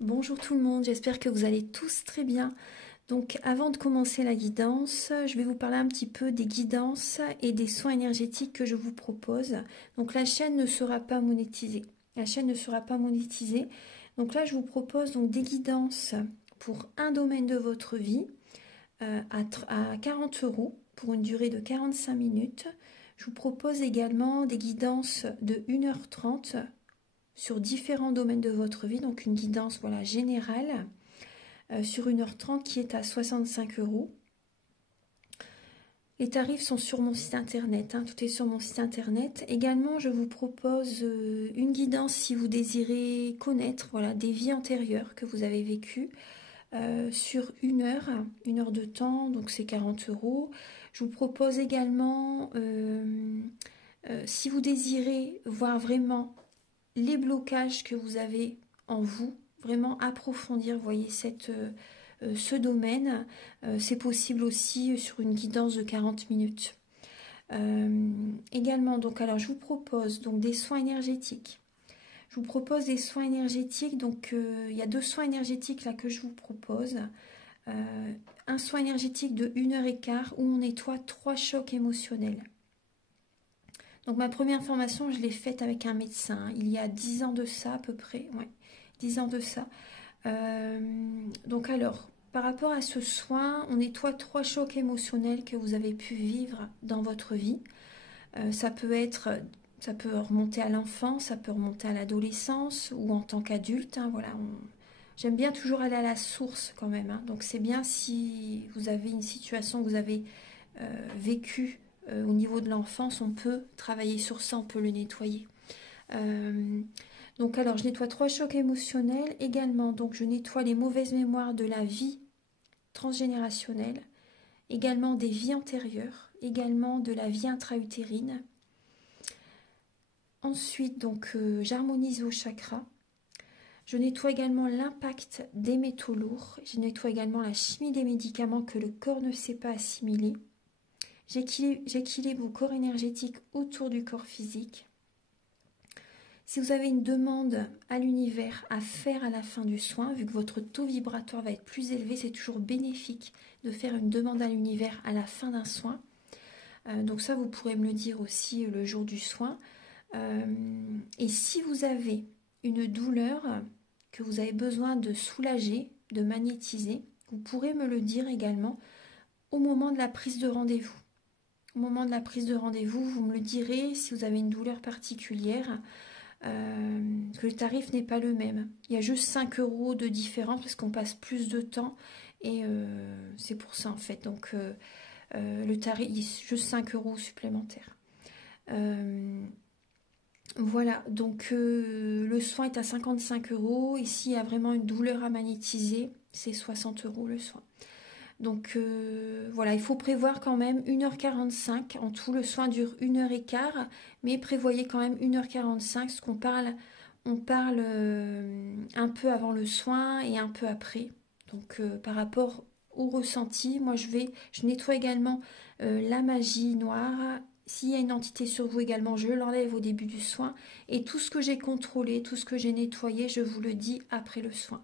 Bonjour tout le monde, j'espère que vous allez tous très bien. Donc avant de commencer la guidance, je vais vous parler un petit peu des guidances et des soins énergétiques que je vous propose. Donc la chaîne ne sera pas monétisée. La chaîne ne sera pas monétisée. Donc là je vous propose donc des guidances pour un domaine de votre vie à 40 € pour une durée de 45 minutes. Je vous propose également des guidances de 1h30 sur différents domaines de votre vie, donc une guidance voilà, générale sur 1h30 qui est à 65 €. Les tarifs sont sur mon site internet, tout est sur mon site internet. Également, je vous propose une guidance si vous désirez connaître voilà, des vies antérieures que vous avez vécues sur une heure de temps, donc c'est 40 €. Je vous propose également, si vous désirez voir vraiment les blocages que vous avez en vous, vraiment approfondir, voyez, ce domaine. C'est possible aussi sur une guidance de 40 minutes. Également, donc, alors je vous propose donc des soins énergétiques. Je vous propose des soins énergétiques, donc il y a 2 soins énergétiques là que je vous propose. Un soin énergétique de 1h15 où on nettoie 3 chocs émotionnels. Donc ma première formation, je l'ai faite avec un médecin, il y a 10 ans de ça à peu près, ouais, 10 ans de ça. Donc alors, par rapport à ce soin, on nettoie 3 chocs émotionnels que vous avez pu vivre dans votre vie. Ça peut remonter à l'enfance, ça peut remonter à l'adolescence ou en tant qu'adulte. Voilà, j'aime bien toujours aller à la source quand même. Donc c'est bien si vous avez une situation que vous avez vécue au niveau de l'enfance, on peut travailler sur ça, on peut le nettoyer. Donc alors je nettoie 3 chocs émotionnels également, donc je nettoie les mauvaises mémoires de la vie transgénérationnelle, également des vies antérieures, également de la vie intra-utérine. Ensuite donc j'harmonise vos chakras. Je nettoie également l'impact des métaux lourds, je nettoie également la chimie des médicaments que le corps ne sait pas assimiler. J'équilibre vos corps énergétiques autour du corps physique. Si vous avez une demande à l'univers à faire à la fin du soin, vu que votre taux vibratoire va être plus élevé, c'est toujours bénéfique de faire une demande à l'univers à la fin d'un soin. Donc ça, vous pourrez me le dire aussi le jour du soin. Et si vous avez une douleur que vous avez besoin de soulager, de magnétiser, vous pourrez me le dire également au moment de la prise de rendez-vous. Au moment de la prise de rendez-vous, vous me le direz si vous avez une douleur particulière. Que le tarif n'est pas le même. Il y a juste 5 € de différence parce qu'on passe plus de temps et c'est pour ça en fait. Donc le tarif, il y a juste 5 € supplémentaires. Voilà, donc le soin est à 55 €. Ici, il y a vraiment une douleur à magnétiser, c'est 60 € le soin. Donc voilà, il faut prévoir quand même 1h45. En tout, le soin dure 1h15, mais prévoyez quand même 1h45, parce qu'on parle, on parle un peu avant le soin et un peu après. Donc par rapport au ressenti, moi je nettoie également la magie noire. S'il y a une entité sur vous également, je l'enlève au début du soin. Et tout ce que j'ai contrôlé, tout ce que j'ai nettoyé, je vous le dis après le soin.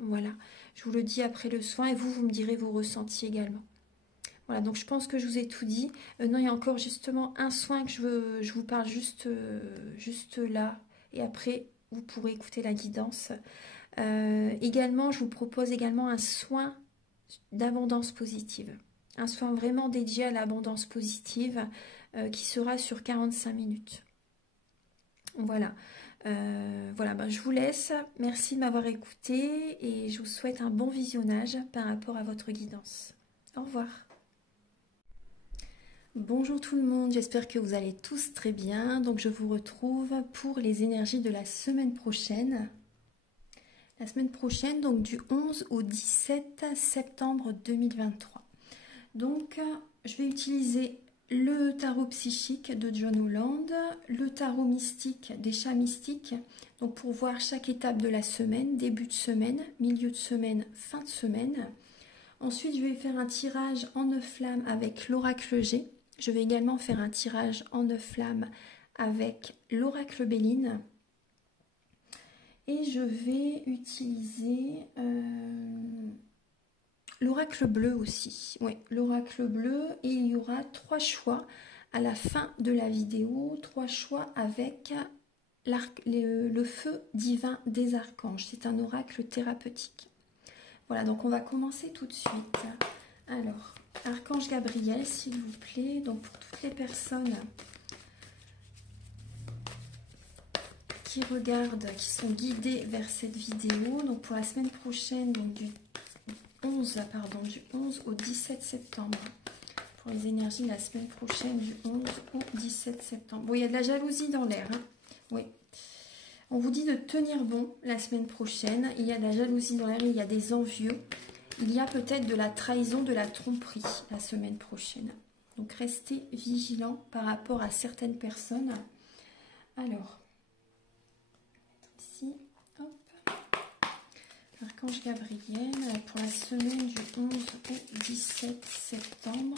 Voilà, je vous le dis après le soin et vous me direz vos ressentis également. Voilà, donc je pense que je vous ai tout dit. Non, il y a encore justement un soin que je vous parle juste là. Et après, vous pourrez écouter la guidance. Également, je vous propose également un soin d'abondance positive. Un soin vraiment dédié à l'abondance positive qui sera sur 45 minutes. Voilà. Voilà, je vous laisse. Merci de m'avoir écouté et je vous souhaite un bon visionnage par rapport à votre guidance. Au revoir. Bonjour tout le monde, j'espère que vous allez tous très bien. Donc je vous retrouve pour les énergies de la semaine prochaine. La semaine prochaine, donc du 11 au 17 septembre 2023. Donc je vais utiliser le tarot psychique de John Holland, le tarot mystique des chats mystiques, donc pour voir chaque étape de la semaine, début de semaine, milieu de semaine, fin de semaine. Ensuite, je vais faire un tirage en 9 flammes avec l'oracle G. Je vais également faire un tirage en 9 flammes avec l'oracle Béline. Et je vais utiliser l'oracle bleu aussi. Oui, l'oracle bleu. Et il y aura 3 choix à la fin de la vidéo. 3 choix avec le feu divin des archanges. C'est un oracle thérapeutique. Voilà, donc on va commencer tout de suite. Alors, Archange Gabriel, s'il vous plaît. Donc pour toutes les personnes qui regardent, qui sont guidées vers cette vidéo, donc pour la semaine prochaine, donc du 11 au 17 septembre. Pour les énergies de la semaine prochaine, du 11 au 17 septembre. Bon, il y a de la jalousie dans l'air. Hein. Oui. On vous dit de tenir bon la semaine prochaine. Il y a de la jalousie dans l'air, il y a des envieux. Il y a peut-être de la trahison, de la tromperie la semaine prochaine. Donc restez vigilants par rapport à certaines personnes. Alors, ici, hop. Archange Gabriel pour la semaine du 11 au 17 septembre.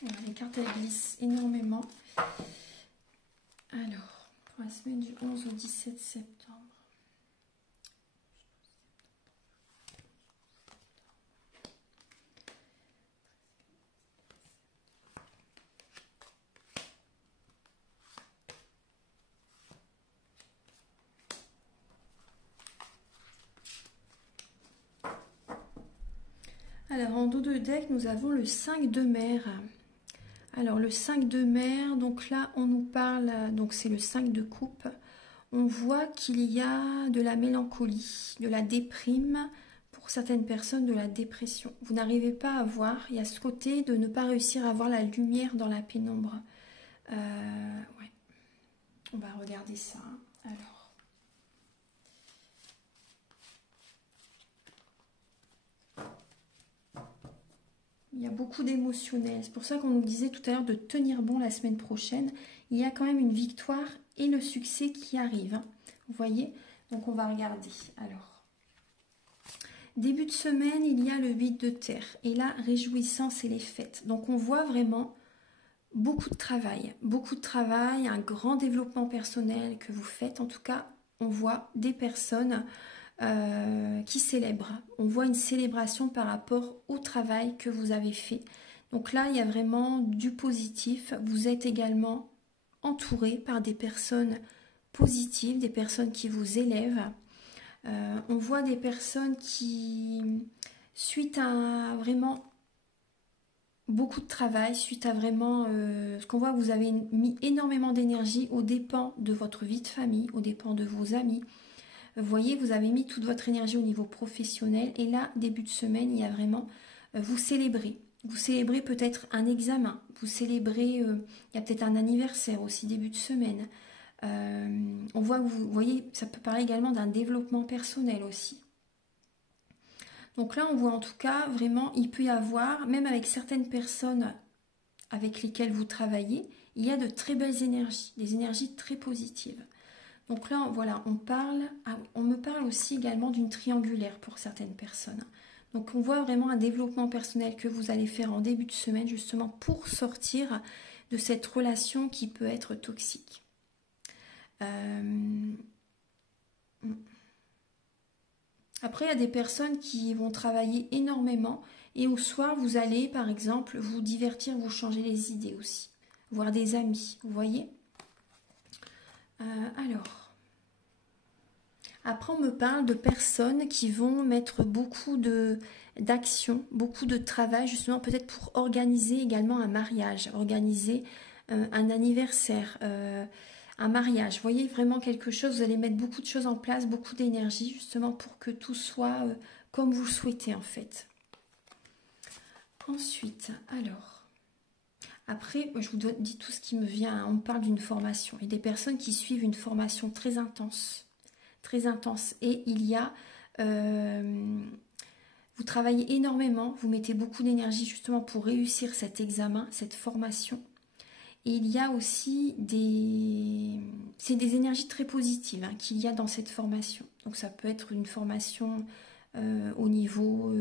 Voilà, les cartes elles glissent énormément. Alors, pour la semaine du 11 au 17 septembre. Alors, en dos de deck, nous avons le 5 de mer. Alors, le 5 de mer, donc là, on nous parle, donc c'est le 5 de coupe. On voit qu'il y a de la mélancolie, de la déprime, pour certaines personnes, de la dépression. Vous n'arrivez pas à voir, il y a ce côté de ne pas réussir à voir la lumière dans la pénombre. Ouais. On va regarder ça. Alors. Il y a beaucoup d'émotionnel. C'est pour ça qu'on nous disait tout à l'heure de tenir bon la semaine prochaine. Il y a quand même une victoire et le succès qui arrive. Hein. Vous voyez? Donc on va regarder. Alors, début de semaine, il y a le 8 de terre. Et là, réjouissance et les fêtes. Donc on voit vraiment beaucoup de travail, un grand développement personnel que vous faites. En tout cas, on voit des personnes qui célèbre. On voit une célébration par rapport au travail que vous avez fait. Donc là, il y a vraiment du positif. Vous êtes également entouré par des personnes positives, des personnes qui vous élèvent. On voit des personnes qui, suite à vraiment beaucoup de travail, suite à vraiment ce qu'on voit, vous avez mis énormément d'énergie aux dépens de votre vie de famille, aux dépens de vos amis. Vous voyez, vous avez mis toute votre énergie au niveau professionnel et là, début de semaine, il y a vraiment, vous célébrez. Vous célébrez peut-être un examen, vous célébrez, il y a peut-être un anniversaire aussi, début de semaine. On voit, vous voyez, ça peut parler également d'un développement personnel aussi. Donc là, on voit en tout cas, vraiment, il peut y avoir, même avec certaines personnes avec lesquelles vous travaillez, il y a de très belles énergies, des énergies très positives. Donc là, voilà, on me parle aussi également d'une triangulaire pour certaines personnes. Donc on voit vraiment un développement personnel que vous allez faire en début de semaine, justement pour sortir de cette relation qui peut être toxique. Après, il y a des personnes qui vont travailler énormément et au soir, vous allez, par exemple, vous divertir, vous changer les idées aussi. Voir des amis, vous voyez. Alors, après, on me parle de personnes qui vont mettre beaucoup d'actions, beaucoup de travail, justement, peut-être pour organiser également un mariage, organiser un anniversaire, un mariage. Vous voyez, vraiment quelque chose, vous allez mettre beaucoup de choses en place, beaucoup d'énergie, justement, pour que tout soit comme vous le souhaitez, en fait. Ensuite, alors... Après, je vous dis tout ce qui me vient. On me parle d'une formation. Il y a des personnes qui suivent une formation très intense. Très intense. Et il y a... vous travaillez énormément. Vous mettez beaucoup d'énergie justement pour réussir cet examen, cette formation. Et il y a aussi c'est des énergies très positives hein, qu'il y a dans cette formation. Donc ça peut être une formation au niveau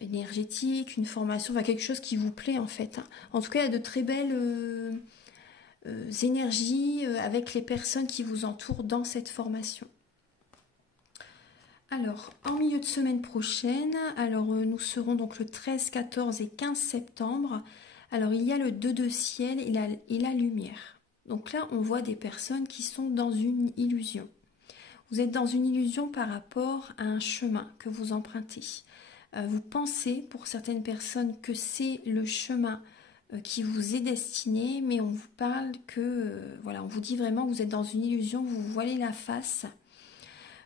énergétique, une formation, enfin quelque chose qui vous plaît en fait, hein. En tout cas, il y a de très belles énergies avec les personnes qui vous entourent dans cette formation. Alors, en milieu de semaine prochaine, nous serons donc le 13, 14 et 15 septembre. Alors, il y a le 2 de ciel et la lumière. Donc là, on voit des personnes qui sont dans une illusion. Vous êtes dans une illusion par rapport à un chemin que vous empruntez. Vous pensez, pour certaines personnes, que c'est le chemin qui vous est destiné, mais on vous parle que, voilà, on vous dit vraiment que vous êtes dans une illusion, vous vous voilez la face.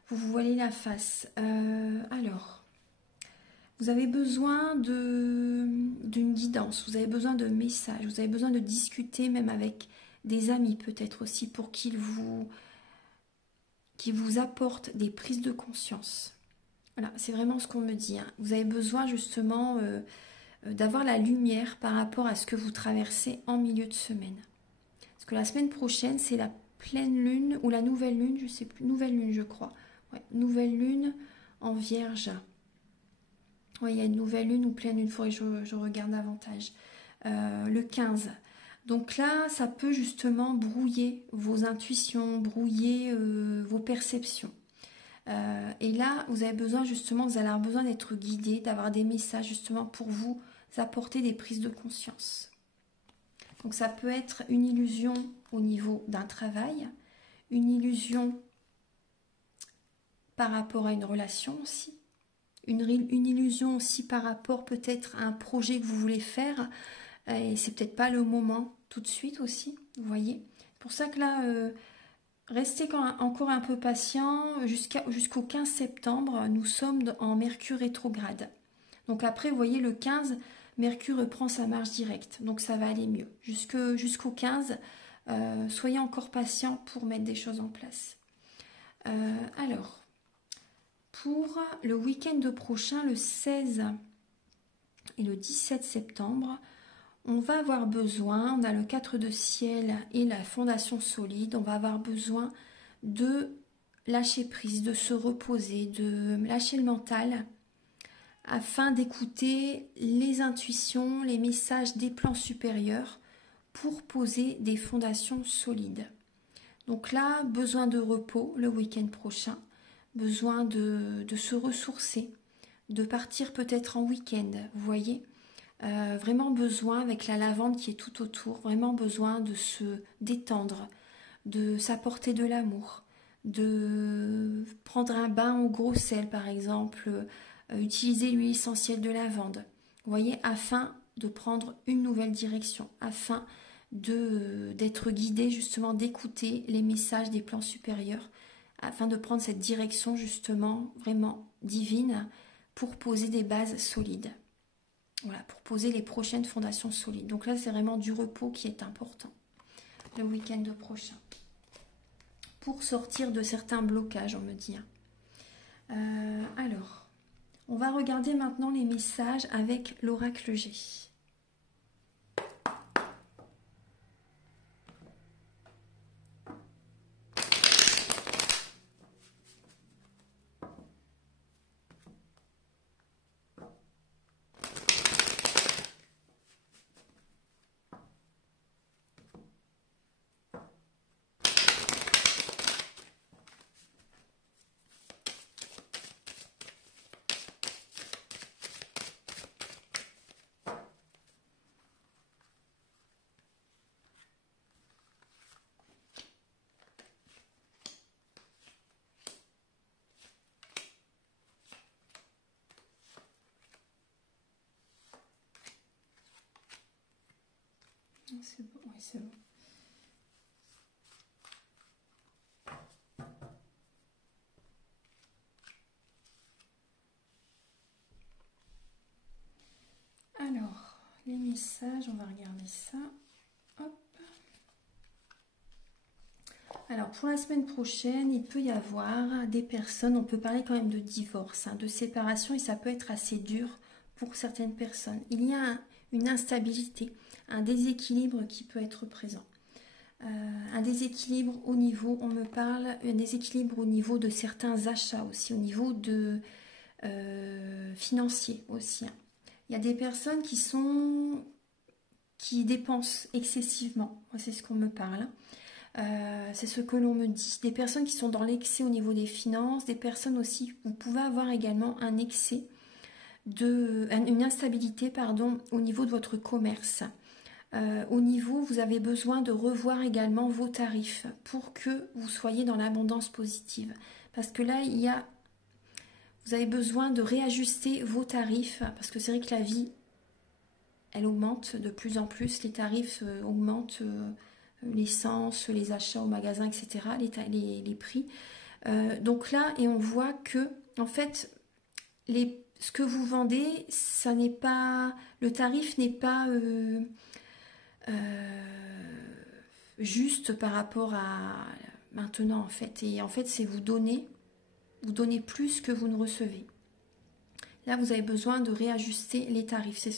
Vous vous voilez la face. Alors, vous avez besoin d'une guidance, vous avez besoin de messages, vous avez besoin de discuter même avec des amis peut-être aussi pour qu'ils vous apportent des prises de conscience. Voilà, c'est vraiment ce qu'on me dit, hein. Vous avez besoin justement d'avoir la lumière par rapport à ce que vous traversez en milieu de semaine. Parce que la semaine prochaine, c'est la pleine lune ou la nouvelle lune, je sais plus, nouvelle lune je crois. Ouais, nouvelle lune en Vierge. Oui, il y a une nouvelle lune ou pleine lune, il faudrait que je regarde davantage. Le 15. Donc là, ça peut justement brouiller vos intuitions, brouiller vos perceptions. Et là, vous avez besoin justement, vous allez avoir besoin d'être guidé, d'avoir des messages justement pour vous apporter des prises de conscience. Donc ça peut être une illusion au niveau d'un travail, une illusion par rapport à une relation aussi, une illusion aussi par rapport peut-être à un projet que vous voulez faire, et c'est peut-être pas le moment tout de suite aussi, vous voyez. C'est pour ça que là, restez encore un peu patient, jusqu'au 15 septembre, nous sommes en Mercure rétrograde. Donc après, vous voyez, le 15, Mercure reprend sa marche directe, donc ça va aller mieux. Jusqu'au 15, soyez encore patient pour mettre des choses en place. Alors, pour le week-end prochain, le 16 et le 17 septembre, on va avoir besoin, on a le 4 de ciel et la fondation solide, on va avoir besoin de lâcher prise, de se reposer, de lâcher le mental afin d'écouter les intuitions, les messages des plans supérieurs pour poser des fondations solides. Donc là, besoin de repos le week-end prochain, besoin de se ressourcer, de partir peut-être en week-end, vous voyez. Vraiment besoin, avec la lavande qui est tout autour, vraiment besoin de se détendre, de s'apporter de l'amour, de prendre un bain au gros sel par exemple, utiliser l'huile essentielle de lavande, vous voyez, afin de prendre une nouvelle direction, afin d'être guidé justement, d'écouter les messages des plans supérieurs, afin de prendre cette direction justement vraiment divine pour poser des bases solides. Voilà, pour poser les prochaines fondations solides. Donc là, c'est vraiment du repos qui est important le week-end prochain. Pour sortir de certains blocages, on me dit. Alors, on va regarder maintenant les messages avec l'oracle G. C'est bon, oui, c'est bon. Alors, les messages, on va regarder ça. Hop. Alors, pour la semaine prochaine, il peut y avoir des personnes, on peut parler quand même de divorce, hein, de séparation, et ça peut être assez dur pour certaines personnes. Il y a une instabilité, un déséquilibre qui peut être présent. Un déséquilibre au niveau, on me parle, un déséquilibre au niveau de certains achats aussi, au niveau de financier aussi. Il y a des personnes qui dépensent excessivement, c'est ce qu'on me parle. C'est ce que l'on me dit. Des personnes qui sont dans l'excès au niveau des finances, des personnes aussi, vous pouvez avoir également un excès, une instabilité pardon, au niveau de votre commerce. Au niveau, vous avez besoin de revoir également vos tarifs pour que vous soyez dans l'abondance positive. Parce que là, vous avez besoin de réajuster vos tarifs, parce que c'est vrai que la vie, elle augmente de plus en plus, les tarifs augmentent, l'essence, les achats au magasin, etc., les prix. Donc là, et on voit que, en fait, ce que vous vendez, ça n'est pas, le tarif n'est pas juste par rapport à maintenant, en fait. Et en fait, c'est vous donnez plus que vous ne recevez. Là, vous avez besoin de réajuster les tarifs.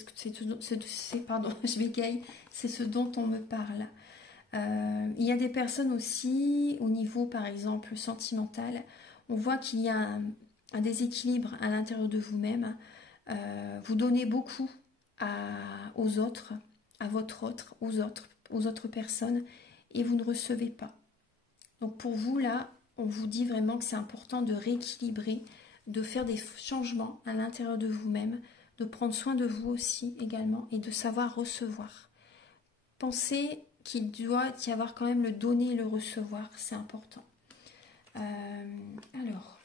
Pardon, je bégaye. C'est ce dont on me parle. Il y a des personnes aussi, au niveau, par exemple, sentimental, on voit qu'il y a un déséquilibre à l'intérieur de vous-même. Vous donnez beaucoup aux autres, aux autres personnes, et vous ne recevez pas. Donc pour vous, là, on vous dit vraiment que c'est important de rééquilibrer, de faire des changements à l'intérieur de vous-même, de prendre soin de vous aussi également, et de savoir recevoir. Pensez qu'il doit y avoir quand même le donner et le recevoir, c'est important. Alors,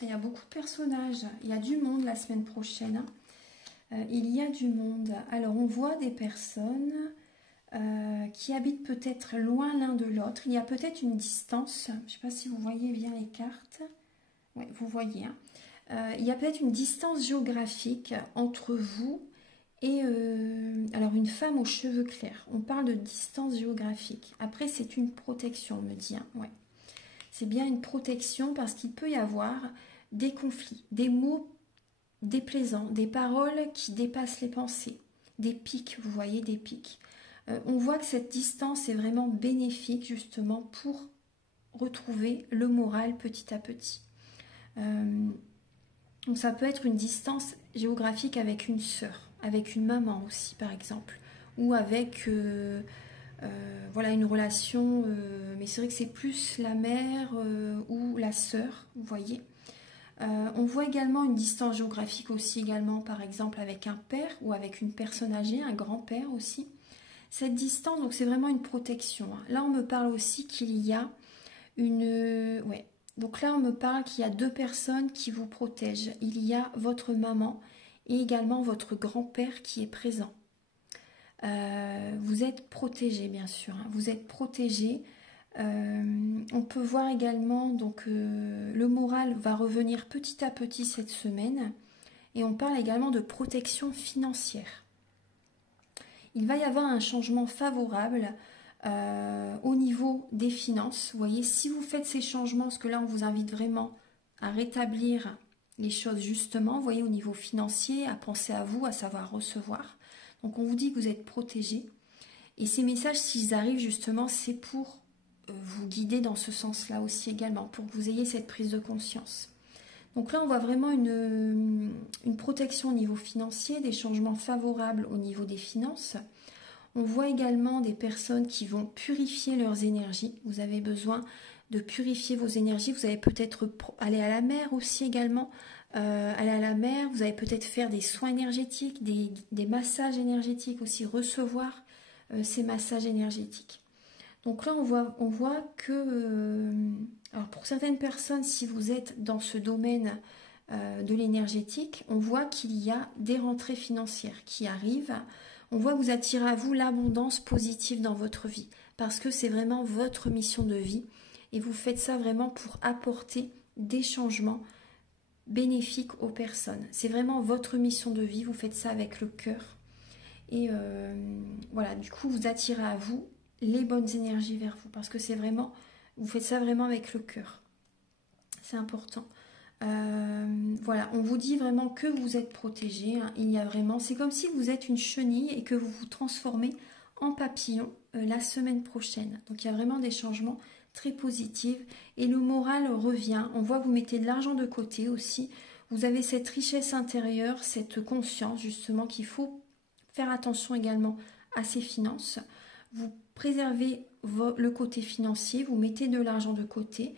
il y a beaucoup de personnages, il y a du monde la semaine prochaine. Il y a du monde. Alors, on voit des personnes qui habitent peut-être loin l'un de l'autre. Il y a peut-être une distance. Je ne sais pas si vous voyez bien les cartes. Oui, vous voyez. Hein. Il y a peut-être une distance géographique entre vous et alors une femme aux cheveux clairs. On parle de distance géographique. Après, c'est une protection, on me dit. Hein. Ouais. C'est bien une protection parce qu'il peut y avoir des conflits, des mots déplaisants, des paroles qui dépassent les pensées, des pics, vous voyez, des pics. On voit que cette distance est vraiment bénéfique justement pour retrouver le moral petit à petit. Donc ça peut être une distance géographique avec une sœur, avec une maman aussi par exemple, ou avec voilà, une relation, mais c'est vrai que c'est plus la mère ou la sœur, vous voyez. On voit également une distance géographique aussi également, par exemple avec un père ou avec une personne âgée, un grand-père aussi. Cette distance, donc c'est vraiment une protection. Hein. Là, on me parle aussi qu'il y a une... ouais. Donc là, on me parle qu'il y a deux personnes qui vous protègent. Il y a votre maman et également votre grand-père qui est présent. Vous êtes protégé, bien sûr. Hein. Vous êtes protégé. On peut voir également donc le moral va revenir petit à petit cette semaine et on parle également de protection financière. Il va y avoir un changement favorable au niveau des finances. Vous voyez, si vous faites ces changements, parce que là on vous invite vraiment à rétablir les choses justement, vous voyez, au niveau financier, à penser à vous, à savoir recevoir. Donc on vous dit que vous êtes protégé et ces messages, s'ils arrivent justement, c'est pour vous guider dans ce sens-là aussi également, pour que vous ayez cette prise de conscience. Donc là, on voit vraiment une protection au niveau financier, des changements favorables au niveau des finances. On voit également des personnes qui vont purifier leurs énergies. Vous avez besoin de purifier vos énergies. Vous allez peut-être aller à la mer aussi également. Aller à la mer, vous allez peut-être faire des soins énergétiques, des massages énergétiques aussi, recevoir ces massages énergétiques. Donc là, on voit que, alors pour certaines personnes, si vous êtes dans ce domaine de l'énergétique, on voit qu'il y a des rentrées financières qui arrivent. On voit que vous attirez à vous l'abondance positive dans votre vie parce que c'est vraiment votre mission de vie et vous faites ça vraiment pour apporter des changements bénéfiques aux personnes. C'est vraiment votre mission de vie, vous faites ça avec le cœur. Et voilà, du coup, vous attirez à vous les bonnes énergies vers vous parce que c'est vraiment, vous faites ça vraiment avec le cœur. C'est important. voilà, on vous dit vraiment que vous êtes protégé. Hein. Il y a vraiment, c'est comme si vous êtes une chenille et que vous vous transformez en papillon la semaine prochaine. Donc il y a vraiment des changements très positifs et le moral revient. On voit que vous mettez de l'argent de côté aussi. Vous avez cette richesse intérieure, cette conscience justement qu'il faut faire attention également à ses finances. Vous préservez le côté financier, vous mettez de l'argent de côté.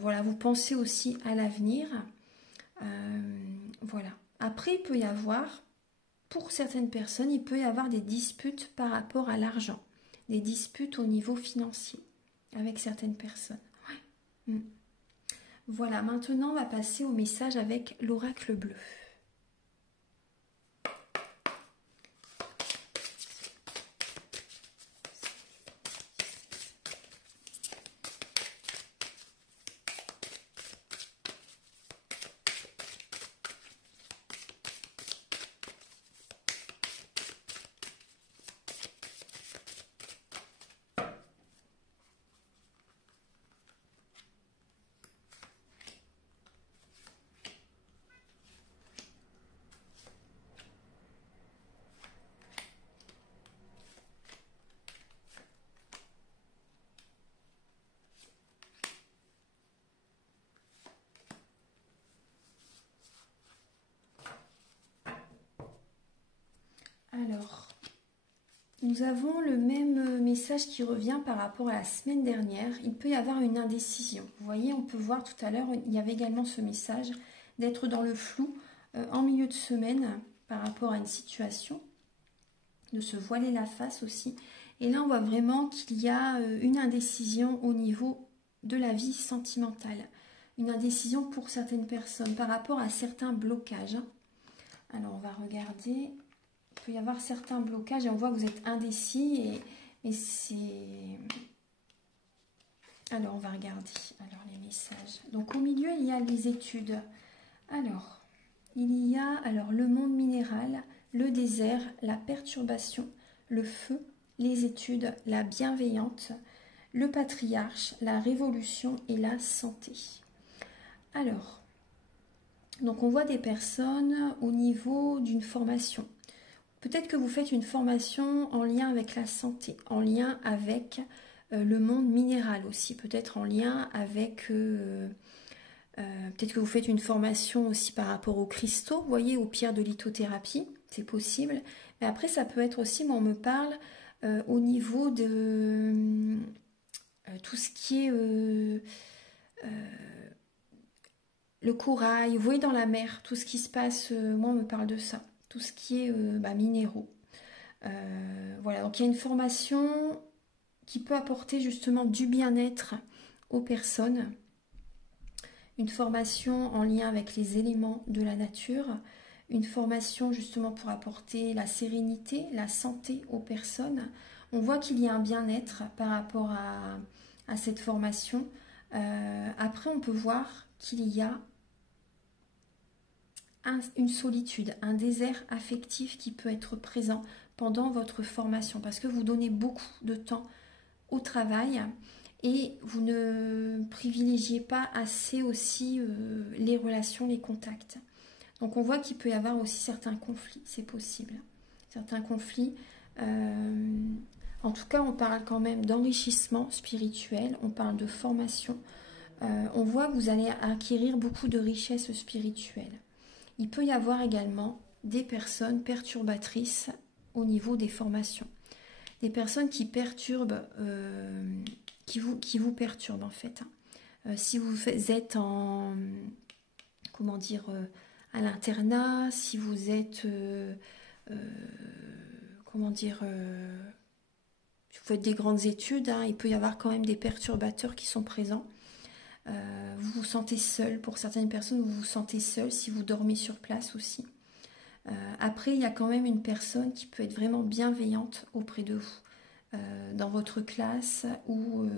Voilà, vous pensez aussi à l'avenir. Voilà. Après, il peut y avoir, pour certaines personnes, il peut y avoir des disputes par rapport à l'argent, des disputes au niveau financier avec certaines personnes. Ouais. Voilà, maintenant on va passer au message avec l'oracle bleu. Alors, nous avons le même message qui revient par rapport à la semaine dernière. Il peut y avoir une indécision. Vous voyez, on peut voir tout à l'heure, il y avait également ce message d'être dans le flou en milieu de semaine par rapport à une situation, de se voiler la face aussi. Et là, on voit vraiment qu'il y a une indécision au niveau de la vie sentimentale. Une indécision pour certaines personnes par rapport à certains blocages. Alors, on va regarder. Il peut y avoir certains blocages et on voit que vous êtes indécis et c'est... Alors, on va regarder les messages. Donc, au milieu, il y a les études. Alors, il y a le monde minéral, le désert, la perturbation, le feu, les études, la bienveillante, le patriarche, la révolution et la santé. Alors, donc on voit des personnes au niveau d'une formation. Peut-être que vous faites une formation en lien avec la santé, en lien avec le monde minéral aussi, peut-être en lien avec... peut-être que vous faites une formation aussi par rapport aux cristaux, vous voyez, aux pierres de lithothérapie, c'est possible. Mais après, ça peut être aussi, moi on me parle au niveau de tout ce qui est le corail, vous voyez dans la mer, tout ce qui se passe, moi on me parle de ça, tout ce qui est minéraux. Voilà, donc il y a une formation qui peut apporter justement du bien-être aux personnes. Une formation en lien avec les éléments de la nature, une formation justement pour apporter la sérénité, la santé aux personnes. On voit qu'il y a un bien-être par rapport à cette formation. Après, on peut voir qu'il y a une solitude, un désert affectif qui peut être présent pendant votre formation parce que vous donnez beaucoup de temps au travail et vous ne privilégiez pas assez aussi les relations, les contacts. Donc on voit qu'il peut y avoir aussi certains conflits, c'est possible. Certains conflits, en tout cas on parle quand même d'enrichissement spirituel, on parle de formation. On voit que vous allez acquérir beaucoup de richesses spirituelles. Il peut y avoir également des personnes perturbatrices au niveau des formations. Des personnes qui perturbent, qui vous perturbent en fait. Si vous êtes en, comment dire, à l'internat, si vous êtes, comment dire, si vous faites des grandes études, hein, il peut y avoir quand même des perturbateurs qui sont présents. Vous vous sentez seul, pour certaines personnes, vous vous sentez seul si vous dormez sur place aussi. Après, il y a quand même une personne qui peut être vraiment bienveillante auprès de vous, dans votre classe, ou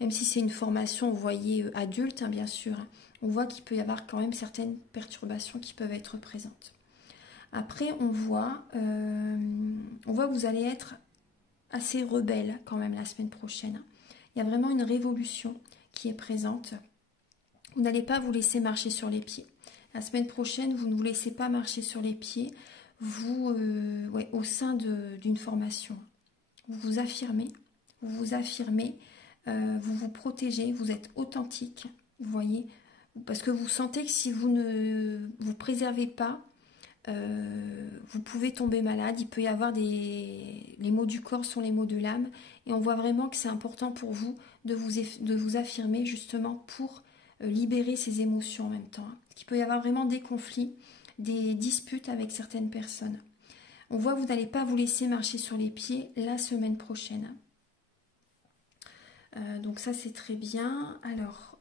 même si c'est une formation, vous voyez, adulte, hein, bien sûr, on voit qu'il peut y avoir quand même certaines perturbations qui peuvent être présentes. Après, on voit que vous allez être assez rebelle quand même la semaine prochaine. Il y a vraiment une révolution qui est présente. Vous n'allez pas vous laisser marcher sur les pieds. La semaine prochaine, vous ne vous laissez pas marcher sur les pieds, vous, ouais, au sein d'une formation. Vous vous affirmez, vous vous protégez, vous êtes authentique, vous voyez, parce que vous sentez que si vous ne vous préservez pas, vous pouvez tomber malade, il peut y avoir les maux du corps sont les maux de l'âme, et on voit vraiment que c'est important pour vous de vous affirmer justement pour libérer ces émotions en même temps. Il peut y avoir vraiment des conflits, des disputes avec certaines personnes. On voit que vous n'allez pas vous laisser marcher sur les pieds la semaine prochaine. Donc ça c'est très bien. Alors,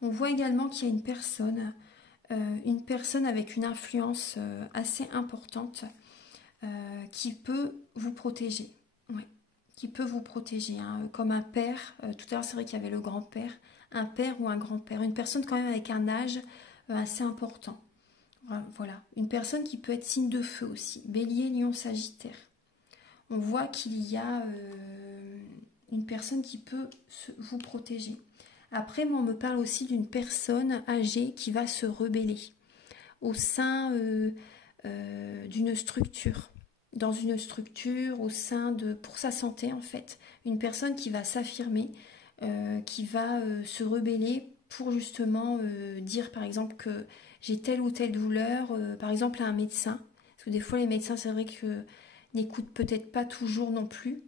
on voit également qu'il y a une personne avec une influence assez importante qui peut vous protéger. Ouais, qui peut vous protéger, hein, comme un père. Tout à l'heure c'est vrai qu'il y avait le grand-père, un père ou un grand-père. Une personne quand même avec un âge assez important. Voilà, une personne qui peut être signe de feu aussi, Bélier, Lion, Sagittaire. On voit qu'il y a une personne qui peut vous protéger. Après, moi, on me parle aussi d'une personne âgée qui va se rebeller au sein d'une structure, dans une structure, au sein pour sa santé en fait. Une personne qui va s'affirmer, qui va se rebeller pour justement dire par exemple que j'ai telle ou telle douleur, par exemple à un médecin. Parce que des fois les médecins, c'est vrai que n'écoutent peut-être pas toujours non plus.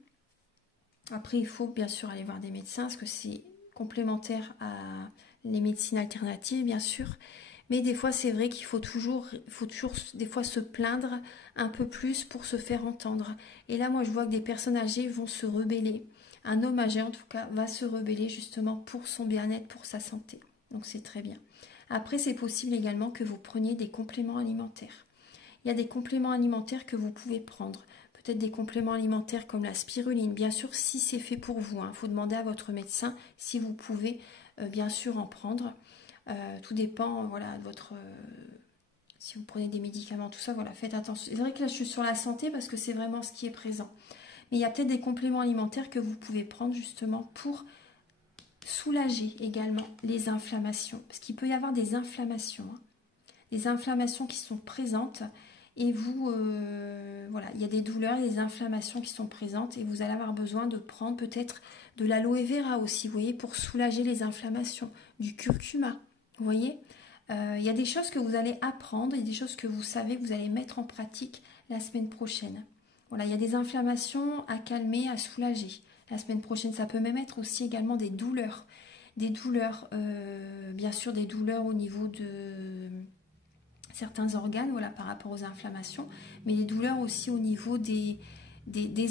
Après, il faut bien sûr aller voir des médecins, parce que c'est complémentaire à les médecines alternatives, bien sûr. Mais des fois, c'est vrai qu'il faut toujours des fois se plaindre un peu plus pour se faire entendre. Et là, moi, je vois que des personnes âgées vont se rebeller. Un homme âgé, en tout cas, va se rebeller justement pour son bien-être, pour sa santé. Donc, c'est très bien. Après, c'est possible également que vous preniez des compléments alimentaires. Il y a des compléments alimentaires que vous pouvez prendre. Peut-être des compléments alimentaires comme la spiruline. Bien sûr, si c'est fait pour vous, il faut demander à votre médecin si vous pouvez bien sûr en prendre. Tout dépend voilà, de votre... si vous prenez des médicaments, tout ça, voilà, faites attention. C'est vrai que là, je suis sur la santé parce que c'est vraiment ce qui est présent. Mais il y a peut-être des compléments alimentaires que vous pouvez prendre justement pour soulager également les inflammations. Parce qu'il peut y avoir des inflammations. Des inflammations qui sont présentes et vous, voilà, il y a des douleurs, des inflammations qui sont présentes et vous allez avoir besoin de prendre peut-être de l'aloe vera aussi, vous voyez, pour soulager les inflammations, du curcuma, vous voyez. Il y a des choses que vous allez apprendre et des choses que vous savez que vous allez mettre en pratique la semaine prochaine. Voilà, il y a des inflammations à calmer, à soulager. La semaine prochaine, ça peut même être aussi également des douleurs. Des douleurs, bien sûr, des douleurs au niveau de certains organes, voilà, par rapport aux inflammations, mais des douleurs aussi au niveau des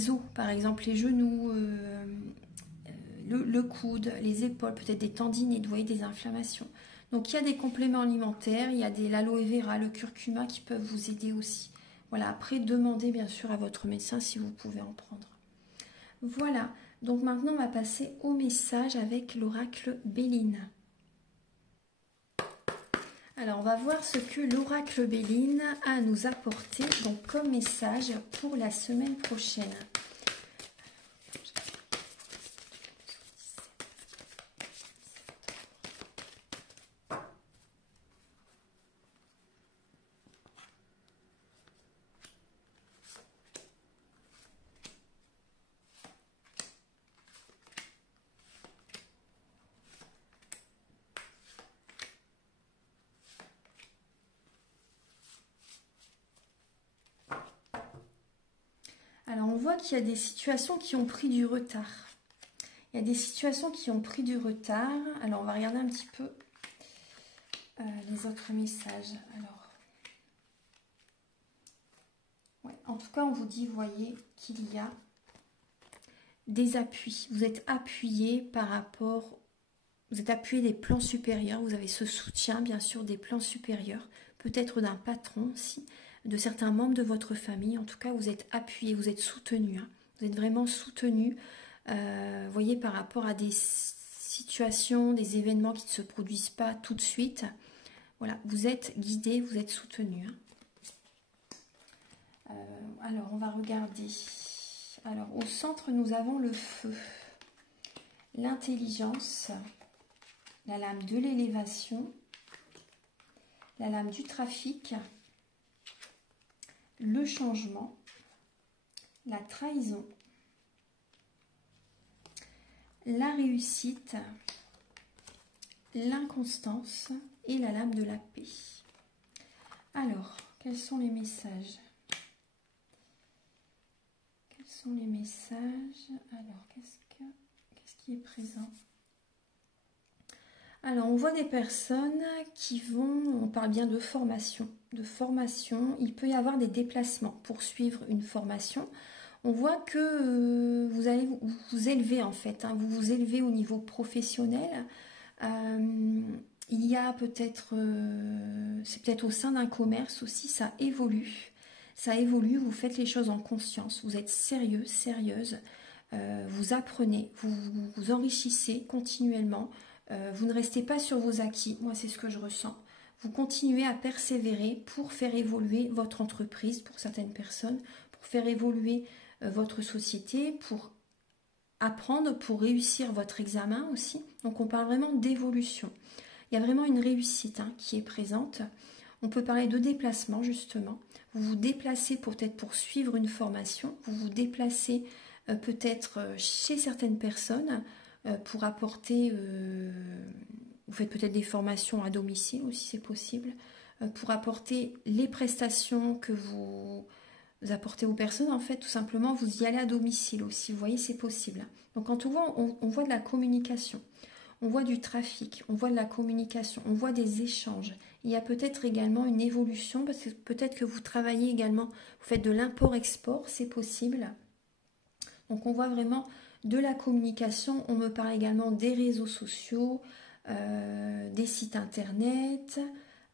os, par exemple les genoux, le coude, les épaules, peut-être des tendinites, vous voyez, des inflammations. Donc il y a des compléments alimentaires, il y a l'aloe vera, le curcuma qui peuvent vous aider aussi. Voilà, après demandez bien sûr à votre médecin si vous pouvez en prendre. Voilà, donc maintenant on va passer au message avec l'oracle Béline. Alors, on va voir ce que l'oracle Béline a à nous apporter donc, comme message pour la semaine prochaine. Alors, on voit qu'il y a des situations qui ont pris du retard. Il y a des situations qui ont pris du retard. Alors, on va regarder un petit peu les autres messages. Alors, ouais, en tout cas, on vous dit, vous voyez, qu'il y a des appuis. Vous êtes appuyé par rapport... Vous êtes appuyé des plans supérieurs. Vous avez ce soutien, bien sûr, des plans supérieurs. Peut-être d'un patron aussi, de certains membres de votre famille. En tout cas, vous êtes appuyé, vous êtes soutenu. Hein. Vous êtes vraiment soutenu, vous voyez, par rapport à des situations, des événements qui ne se produisent pas tout de suite. Voilà, vous êtes guidé, vous êtes soutenu. Hein. Alors, on va regarder. Alors, au centre, nous avons le feu, l'intelligence, la lame de l'élévation la lame du trafic, le changement, la trahison, la réussite, l'inconstance et la lame de la paix. Alors, quels sont les messages? Quels sont les messages? Alors, qu'est-ce qui est présent? Alors, on voit des personnes qui vont, on parle bien de formation. Il peut y avoir des déplacements pour suivre une formation. On voit que vous allez vous élever en fait, hein, vous vous élevez au niveau professionnel. Il y a peut-être, c'est peut-être au sein d'un commerce aussi, ça évolue. Ça évolue, vous faites les choses en conscience, vous êtes sérieux, sérieuse, vous apprenez, vous vous enrichissez continuellement. Vous ne restez pas sur vos acquis, moi c'est ce que je ressens. Vous continuez à persévérer pour faire évoluer votre entreprise, pour certaines personnes, pour faire évoluer votre société, pour apprendre, pour réussir votre examen aussi. Donc on parle vraiment d'évolution. Il y a vraiment une réussite qui est présente. On peut parler de déplacement justement. Vous vous déplacez peut-être pour suivre une formation, vous vous déplacez peut-être chez certaines personnes, pour apporter, vous faites peut-être des formations à domicile aussi, c'est possible, pour apporter les prestations que vous apportez aux personnes, en fait, tout simplement, vous y allez à domicile aussi, vous voyez, c'est possible. Donc quand on voit de la communication, on voit du trafic, on voit de la communication, on voit des échanges. Il y a peut-être également une évolution, parce que peut-être que vous travaillez également, vous faites de l'import-export, c'est possible. Donc on voit vraiment de la communication, on me parle également des réseaux sociaux, des sites internet.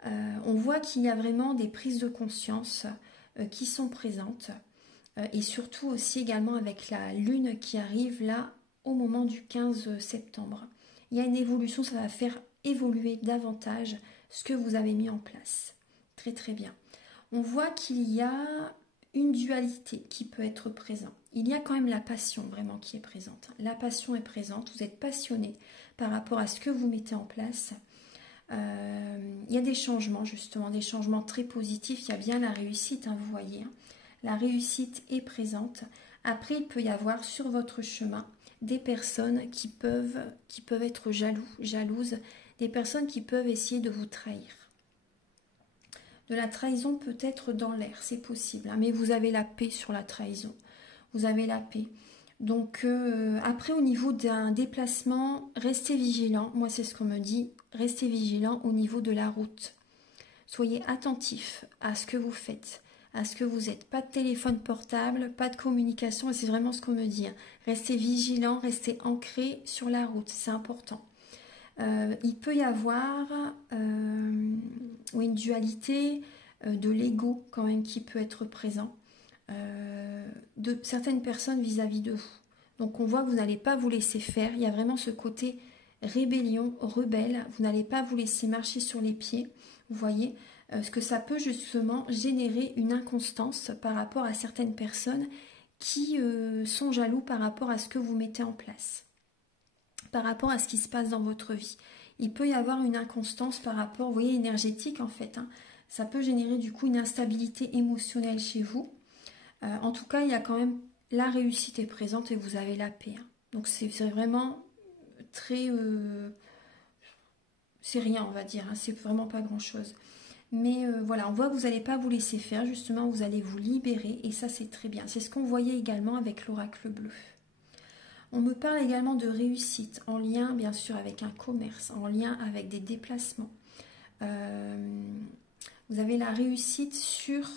On voit qu'il y a vraiment des prises de conscience qui sont présentes. Et surtout aussi également avec la lune qui arrive là au moment du 15 septembre. Il y a une évolution, ça va faire évoluer davantage ce que vous avez mis en place. Très très bien. On voit qu'il y a une dualité qui peut être présente. Il y a quand même la passion vraiment qui est présente. La passion est présente, vous êtes passionné par rapport à ce que vous mettez en place. Il y a des changements justement, des changements très positifs. Il y a bien la réussite, vous voyez. La réussite est présente. Après, il peut y avoir sur votre chemin des personnes qui peuvent être jalouses, des personnes qui peuvent essayer de vous trahir. De la trahison peut-être dans l'air, c'est possible, mais vous avez la paix sur la trahison. Vous avez la paix. Donc après, au niveau d'un déplacement, restez vigilant. Moi, c'est ce qu'on me dit. Restez vigilant au niveau de la route. Soyez attentif à ce que vous faites, à ce que vous êtes. Pas de téléphone portable, pas de communication. Et c'est vraiment ce qu'on me dit. Restez vigilant, restez ancré sur la route. C'est important. Il peut y avoir une dualité de l'ego quand même qui peut être présent. De certaines personnes vis-à-vis de vous. Donc on voit que vous n'allez pas vous laisser faire. Il y a vraiment ce côté rébellion, rebelle. Vous n'allez pas vous laisser marcher sur les pieds. Vous voyez ce que ça peut justement générer une inconstance par rapport à certaines personnes qui sont jaloux par rapport à ce que vous mettez en place, par rapport à ce qui se passe dans votre vie. Il peut y avoir une inconstance par rapport, vous voyez, énergétique en fait. Ça peut générer du coup une instabilité émotionnelle chez vous. En tout cas, il y a quand même la réussite est présente et vous avez la paix. Donc c'est vraiment très... c'est rien, on va dire. C'est vraiment pas grand-chose. Mais voilà, on voit que vous n'allez pas vous laisser faire. Justement, vous allez vous libérer. Et ça, c'est très bien. C'est ce qu'on voyait également avec l'oracle bleu. On me parle également de réussite en lien, bien sûr, avec un commerce, en lien avec des déplacements. Vous avez la réussite sur...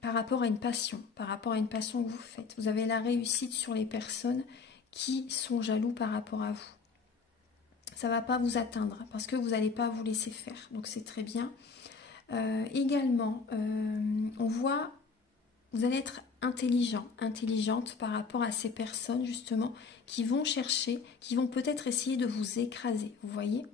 par rapport à une passion, que vous faites. Vous avez la réussite sur les personnes qui sont jaloux par rapport à vous. Ça ne va pas vous atteindre parce que vous n'allez pas vous laisser faire. Donc c'est très bien. Également, on voit, vous allez être intelligente par rapport à ces personnes justement qui vont chercher, qui vont peut-être essayer de vous écraser. Vous voyez ?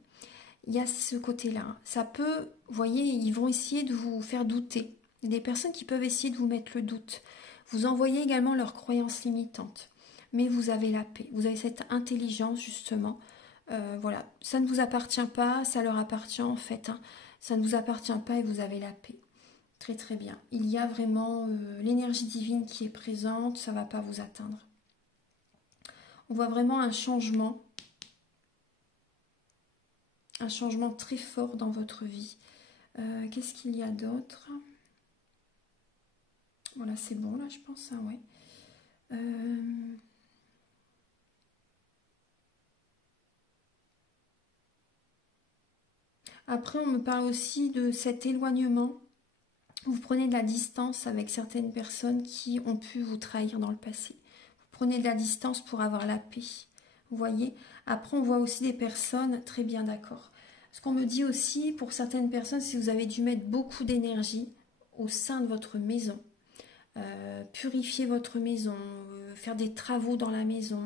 Il y a ce côté-là. Ça peut, vous voyez, ils vont essayer de vous faire douter. Il y a des personnes qui peuvent essayer de vous mettre le doute. Vous envoyez également leurs croyances limitantes. Mais vous avez la paix. Vous avez cette intelligence, justement, Voilà, ça ne vous appartient pas, ça leur appartient en fait, hein. Ça ne vous appartient pas et vous avez la paix. Très très bien. Il y a vraiment l'énergie divine qui est présente, ça ne va pas vous atteindre. On voit vraiment un changement très fort dans votre vie. Qu'est-ce qu'il y a d'autre? Voilà, c'est bon là, je pense, hein, ouais. Après, on me parle aussi de cet éloignement. Vous prenez de la distance avec certaines personnes qui ont pu vous trahir dans le passé. Vous prenez de la distance pour avoir la paix. Vous voyez? Après, on voit aussi des personnes, très bien d'accord. Ce qu'on me dit aussi, pour certaines personnes, si vous avez dû mettre beaucoup d'énergie au sein de votre maison, purifier votre maison, faire des travaux dans la maison,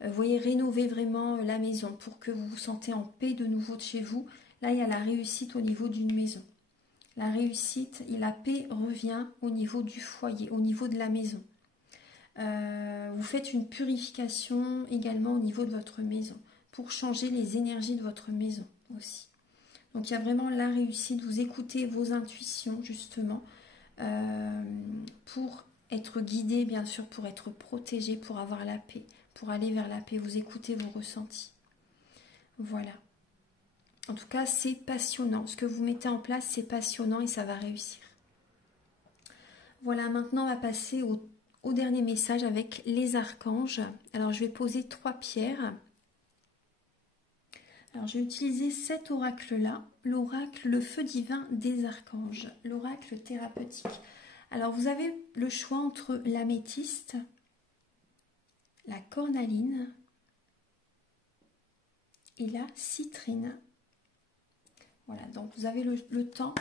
vous voyez, rénover vraiment la maison pour que vous vous sentez en paix de nouveau de chez vous. Là, il y a la réussite au niveau d'une maison. La réussite et la paix revient au niveau du foyer, au niveau de la maison. Vous faites une purification également au niveau de votre maison pour changer les énergies de votre maison aussi. Donc il y a vraiment la réussite, vous écoutez vos intuitions justement pour être guidé, bien sûr, pour être protégé, pour avoir la paix, pour aller vers la paix. Vous écoutez vos ressentis. Voilà. En tout cas, c'est passionnant. Ce que vous mettez en place, c'est passionnant et ça va réussir. Voilà, maintenant on va passer au dernier message avec les archanges. Alors je vais poser 3 pierres. Alors je vais utiliser cet oracle-là, l'oracle le feu divin des archanges, l'oracle thérapeutique. Alors vous avez le choix entre l'améthyste, la cornaline et la citrine. Voilà, donc vous avez le temps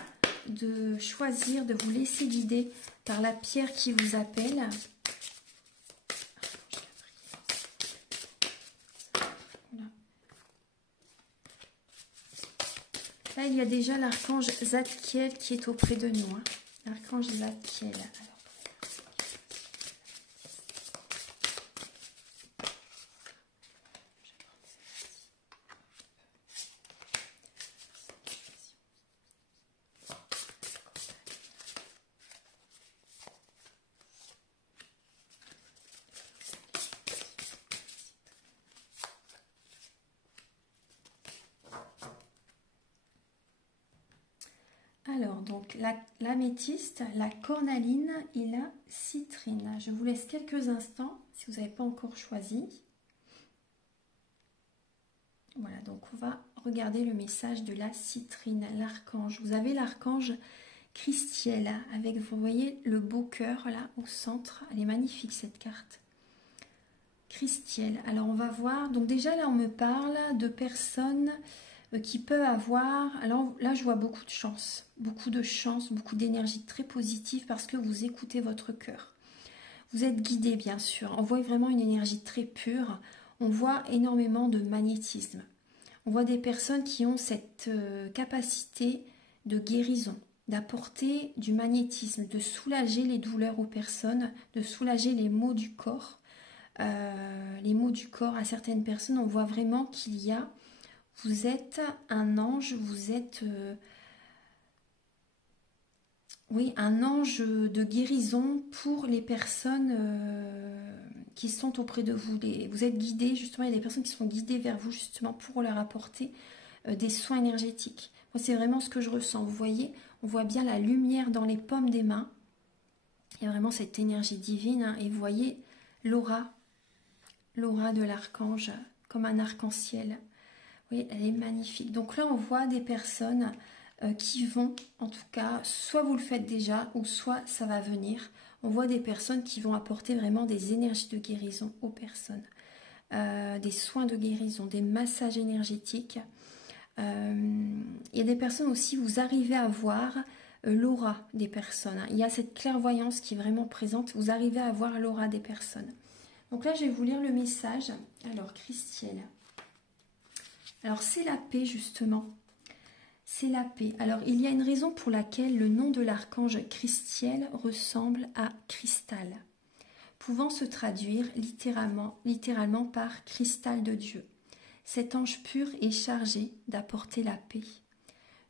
de choisir, de vous laisser guider par la pierre qui vous appelle. Voilà. Là, il y a déjà l'archange Zadkiel qui est auprès de nous. Hein. L'archange Zadkiel. Alors, donc, l'améthyste, la cornaline et la citrine. Je vous laisse quelques instants si vous n'avez pas encore choisi. Voilà, donc on va regarder le message de la citrine, l'archange. Vous avez l'archange Christiel avec, vous voyez, le beau cœur là au centre. Elle est magnifique cette carte. Christiel. Alors, on va voir. Donc, déjà là, on me parle de personnes qui peuvent avoir, alors là je vois beaucoup de chance, beaucoup d'énergie très positive parce que vous écoutez votre cœur. Vous êtes guidé bien sûr, on voit vraiment une énergie très pure, on voit énormément de magnétisme. On voit des personnes qui ont cette capacité de guérison, d'apporter du magnétisme, de soulager les douleurs aux personnes, de soulager les maux du corps. Les maux du corps à certaines personnes, on voit vraiment qu'il y a vous êtes un ange, vous êtes oui, un ange de guérison pour les personnes qui sont auprès de vous. Vous êtes guidé, justement, il y a des personnes qui sont guidées vers vous justement pour leur apporter des soins énergétiques. Moi, c'est vraiment ce que je ressens. Vous voyez, on voit bien la lumière dans les paumes des mains. Il y a vraiment cette énergie divine. Hein, et vous voyez l'aura de l'archange, comme un arc-en-ciel. Oui, elle est magnifique. Donc là, on voit des personnes qui vont, en tout cas, soit vous le faites déjà, ou soit ça va venir. On voit des personnes qui vont apporter vraiment des énergies de guérison aux personnes. Des soins de guérison, des massages énergétiques. Il y a des personnes aussi, vous arrivez à voir l'aura des personnes. Hein. Il y a cette clairvoyance qui est vraiment présente. Vous arrivez à voir l'aura des personnes. Donc là, je vais vous lire le message. Alors, Christiel. Alors, c'est la paix, justement. C'est la paix. Alors, il y a une raison pour laquelle le nom de l'archange Christiel ressemble à cristal, pouvant se traduire littéralement par cristal de Dieu. Cet ange pur est chargé d'apporter la paix,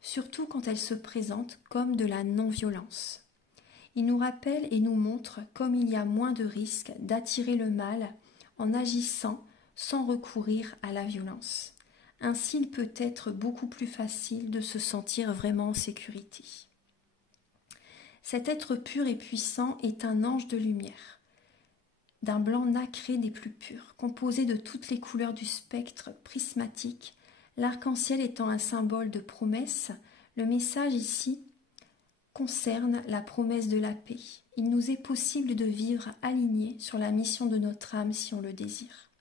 surtout quand elle se présente comme de la non-violence. Il nous rappelle et nous montre comme il y a moins de risques d'attirer le mal en agissant sans recourir à la violence. Ainsi, il peut être beaucoup plus facile de se sentir vraiment en sécurité. Cet être pur et puissant est un ange de lumière, d'un blanc nacré des plus purs, composé de toutes les couleurs du spectre prismatique, l'arc-en-ciel étant un symbole de promesse. Le message ici concerne la promesse de la paix. Il nous est possible de vivre alignés sur la mission de notre âme si on le désire.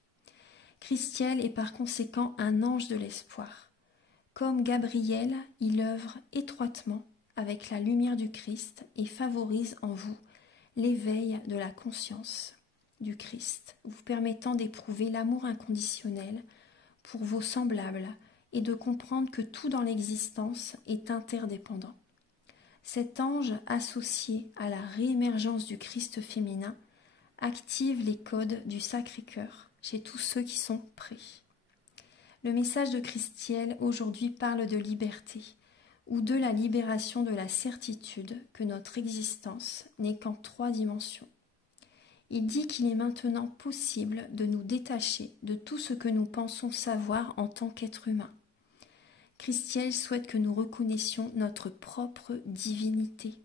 Christiel est par conséquent un ange de l'espoir. Comme Gabriel, il œuvre étroitement avec la lumière du Christ et favorise en vous l'éveil de la conscience du Christ, vous permettant d'éprouver l'amour inconditionnel pour vos semblables et de comprendre que tout dans l'existence est interdépendant. Cet ange, associé à la réémergence du Christ féminin, active les codes du Sacré-Cœur chez tous ceux qui sont prêts. Le message de Christiel aujourd'hui parle de liberté, ou de la libération de la certitude que notre existence n'est qu'en 3 dimensions. Il dit qu'il est maintenant possible de nous détacher de tout ce que nous pensons savoir en tant qu'être humain. Christiel souhaite que nous reconnaissions notre propre divinité,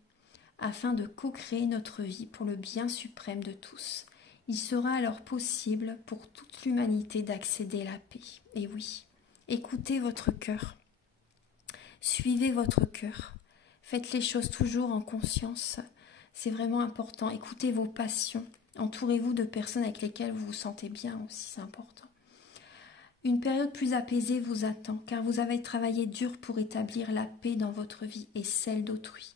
afin de co-créer notre vie pour le bien suprême de tous. Il sera alors possible pour toute l'humanité d'accéder à la paix. Et oui, écoutez votre cœur. Suivez votre cœur. Faites les choses toujours en conscience. C'est vraiment important. Écoutez vos passions. Entourez-vous de personnes avec lesquelles vous vous sentez bien aussi, c'est important. Une période plus apaisée vous attend, car vous avez travaillé dur pour établir la paix dans votre vie et celle d'autrui.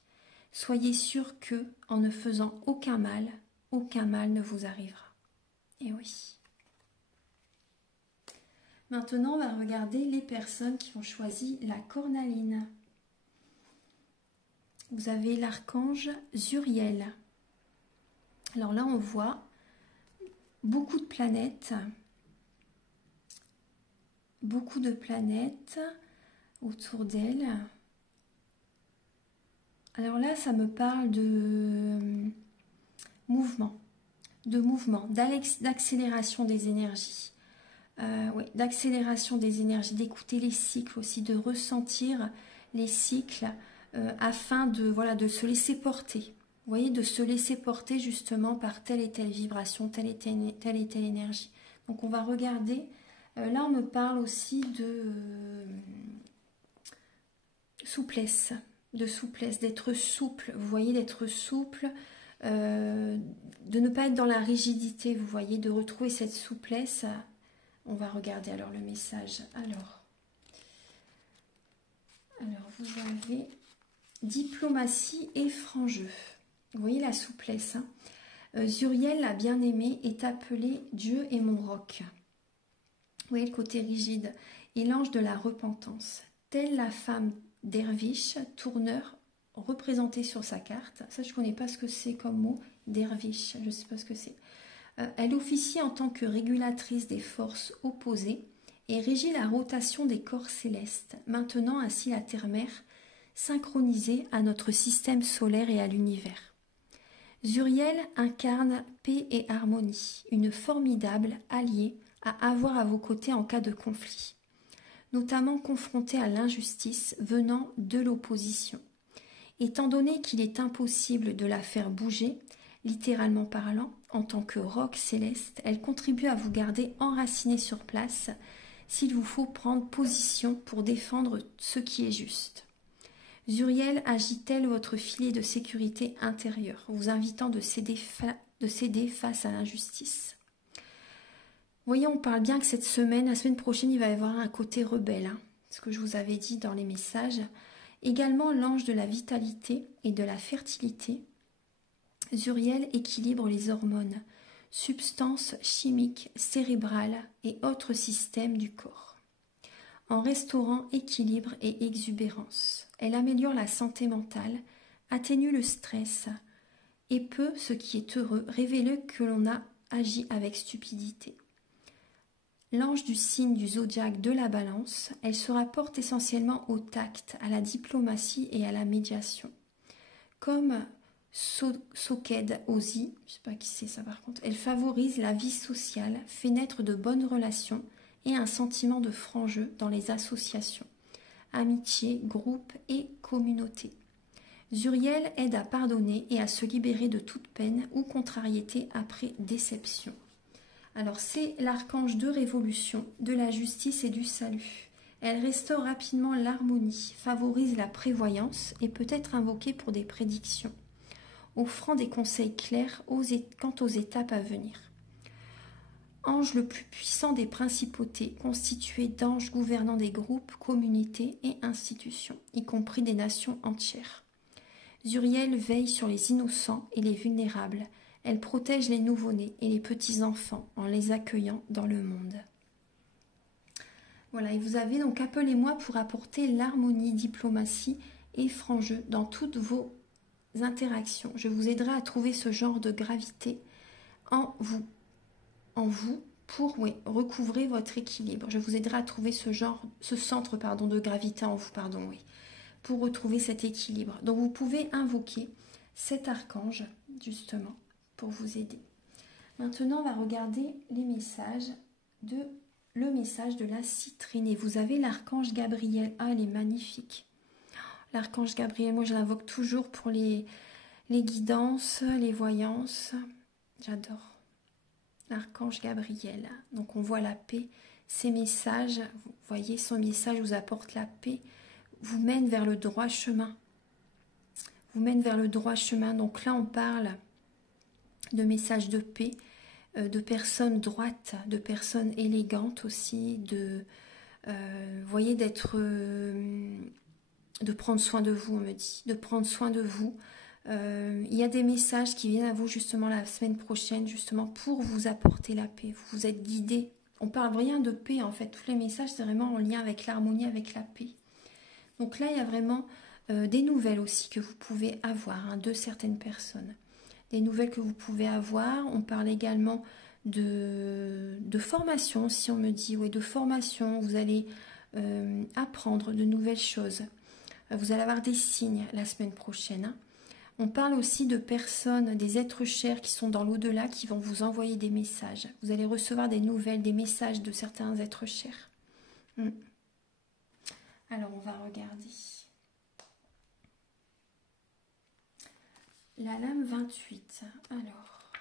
Soyez sûr que, en ne faisant aucun mal ne vous arrivera. Et oui. Maintenant, on va regarder les personnes qui ont choisi la cornaline. Vous avez l'archange Zuriel. Alors là, on voit beaucoup de planètes autour d'elle. Alors là, ça me parle de mouvement, d'accélération des énergies. D'accélération des énergies, d'écouter les cycles aussi, de ressentir les cycles afin de se laisser porter. Vous voyez, de se laisser porter justement par telle et telle vibration, telle et telle énergie. Donc on va regarder, là on me parle aussi de souplesse, d'être souple, vous voyez, d'être souple, de ne pas être dans la rigidité, vous voyez, de retrouver cette souplesse. On va regarder alors le message. Alors vous avez diplomatie et franc jeu. Vous voyez la souplesse. Zuriel, la bien-aimée, est appelée Dieu est mon roc. Vous voyez le côté rigide. Et l'ange de la repentance. Telle la femme derviche, tourneur, représentée sur sa carte. Ça, je ne connais pas ce que c'est comme mot. Derviche, je ne sais pas ce que c'est. Elle officie en tant que régulatrice des forces opposées et régit la rotation des corps célestes, maintenant ainsi la Terre-Mère synchronisée à notre système solaire et à l'univers. Zuriel incarne paix et harmonie, une formidable alliée à avoir à vos côtés en cas de conflit, notamment confrontée à l'injustice venant de l'opposition. Étant donné qu'il est impossible de la faire bouger, littéralement parlant, en tant que roc céleste, elle contribue à vous garder enraciné sur place s'il vous faut prendre position pour défendre ce qui est juste. Zuriel agite-t-elle votre filet de sécurité intérieure, vous invitant de céder face à l'injustice. Voyez, on parle bien que cette semaine, la semaine prochaine, il va y avoir un côté rebelle, ce que je vous avais dit dans les messages. Également l'ange de la vitalité et de la fertilité. Zuriel équilibre les hormones, substances chimiques, cérébrales et autres systèmes du corps. En restaurant équilibre et exubérance, elle améliore la santé mentale, atténue le stress et peut, ce qui est heureux, révéler que l'on a agi avec stupidité. L'ange du signe du zodiaque de la Balance, elle se rapporte essentiellement au tact, à la diplomatie et à la médiation. Comme Soked Ozi, je ne sais pas qui c'est ça par contre, elle favorise la vie sociale, fait naître de bonnes relations et un sentiment de franc jeu dans les associations, amitié, groupes et communautés. Zuriel aide à pardonner et à se libérer de toute peine ou contrariété après déception. Alors c'est l'archange de révolution, de la justice et du salut. Elle restaure rapidement l'harmonie, favorise la prévoyance et peut être invoquée pour des prédictions, offrant des conseils clairs quant aux étapes à venir. Ange le plus puissant des principautés, constitué d'anges gouvernant des groupes, communautés et institutions, y compris des nations entières. Zuriel veille sur les innocents et les vulnérables. Elle protège les nouveau-nés et les petits-enfants en les accueillant dans le monde. Voilà, et vous avez donc appelez-moi pour apporter l'harmonie, diplomatie et franc jeu dans toutes vos interactions. Je vous aiderai à trouver ce genre de gravité en vous pour recouvrer votre équilibre. Je vous aiderai à trouver ce centre de gravité en vous, pour retrouver cet équilibre. Donc vous pouvez invoquer cet archange justement pour vous aider. Maintenant, on va regarder le message de la citrine. Et vous avez l'archange Gabriel. Ah, elle est magnifique. L'archange Gabriel, moi je l'invoque toujours pour les guidances, les voyances. J'adore. L'archange Gabriel. Donc on voit la paix. Ses messages, vous voyez, son message vous apporte la paix, vous mène vers le droit chemin. Donc là, on parle de messages de paix, de personnes droites, de personnes élégantes aussi, voyez, de prendre soin de vous, on me dit, de prendre soin de vous. Il y a des messages qui viennent à vous justement la semaine prochaine, justement pour vous apporter la paix. Vous êtes guidés. On parle rien de paix en fait. Tous les messages, c'est vraiment en lien avec l'harmonie, avec la paix. Donc là, il y a vraiment des nouvelles aussi que vous pouvez avoir de certaines personnes. Des nouvelles que vous pouvez avoir. On parle également de formation, si on me dit, oui, de formation. Vous allez apprendre de nouvelles choses. Vous allez avoir des signes la semaine prochaine. On parle aussi de personnes, des êtres chers qui sont dans l'au-delà, qui vont vous envoyer des messages. Vous allez recevoir des nouvelles, des messages de certains êtres chers. Alors, on va regarder. La lame 28. Alors,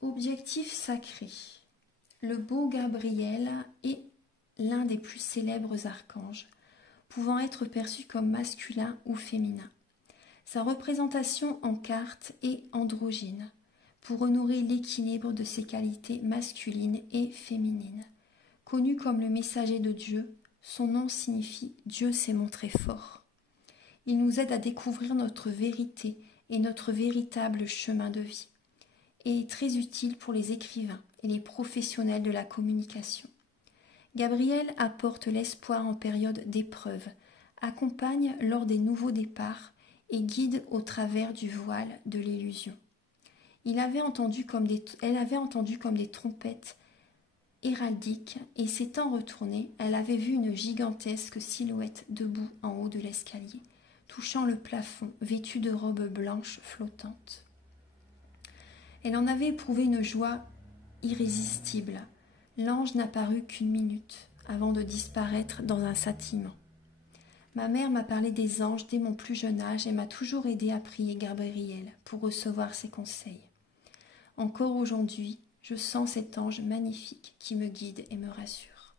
objectif sacré. Le beau Gabriel est l'un des plus célèbres archanges, pouvant être perçu comme masculin ou féminin. Sa représentation en carte est androgyne, pour honorer l'équilibre de ses qualités masculines et féminines. Connu comme le messager de Dieu, son nom signifie « Dieu s'est montré fort ». Il nous aide à découvrir notre vérité et notre véritable chemin de vie, et est très utile pour les écrivains et les professionnels de la communication. Gabriel apporte l'espoir en période d'épreuve, accompagne lors des nouveaux départs et guide au travers du voile de l'illusion. Elle avait entendu comme des trompettes héraldiques et s'étant retournée, elle avait vu une gigantesque silhouette debout en haut de l'escalier, touchant le plafond, vêtue de robes blanches flottantes. Elle en avait éprouvé une joie irrésistible. L'ange n'apparut qu'une minute avant de disparaître dans un châtiment. Ma mère m'a parlé des anges dès mon plus jeune âge et m'a toujours aidé à prier Gabriel pour recevoir ses conseils. Encore aujourd'hui, je sens cet ange magnifique qui me guide et me rassure.